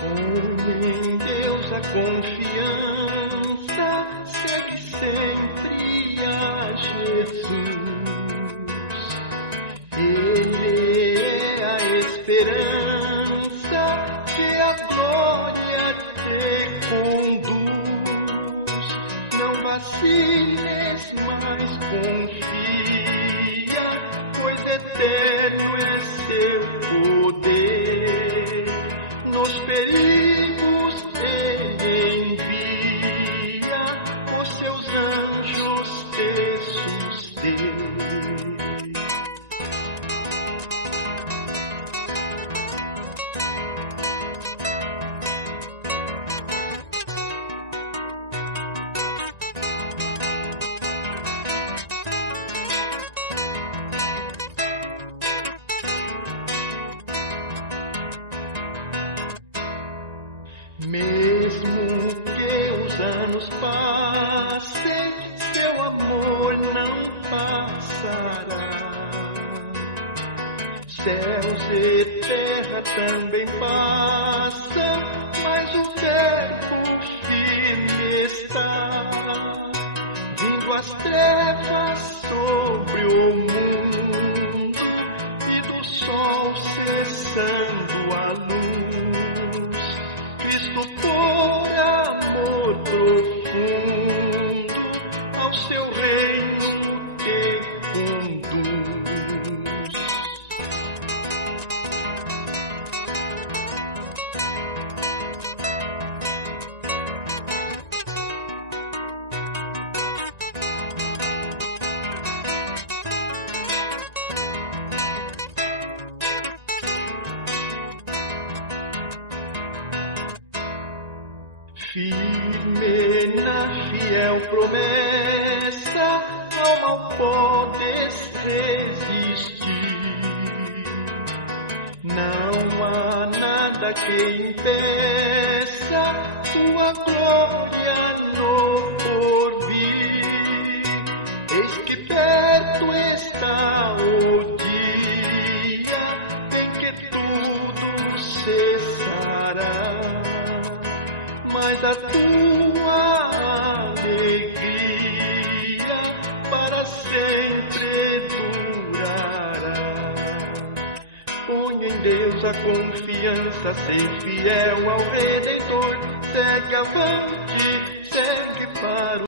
Põe em Deus a confiança, segue sempre a Jesus. Ele é a esperança que a glória te conduz. Não vaciles, mas confia, pois eterno é seu poder. Nos perigos ele envia os seus anjos te suster. Mesmo que os anos passem, seu amor não passará. Céus e terra também passam, mas o verbo firme está. Vindo as trevas sobre o mundo e do sol cessando a luz, Cristo por amor profundo ao seu reino te conduz. Firme na fiel promessa, ao mal podes resistir. Não há nada que impeça tua glória no porvir. Eis que perto está o dia em que tudo cessará, mas a tua alegria para sempre durará. Põe em Deus a confiança, ser fiel ao Redentor, segue avante, segue para o